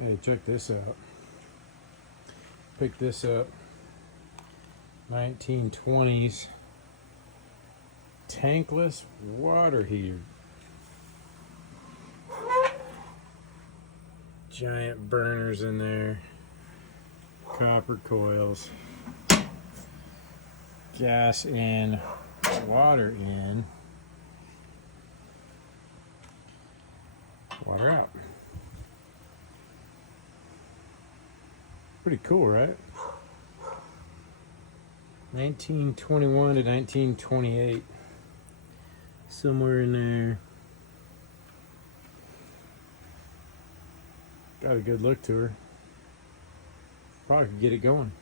Hey, check this out. Picked this up. 1920s tankless water heater. Giant burners in there. Copper coils. Gas in. Water in. Water out. Pretty cool, right? 1921 to 1928. Somewhere in there. Got a good look to her. Probably could get it going.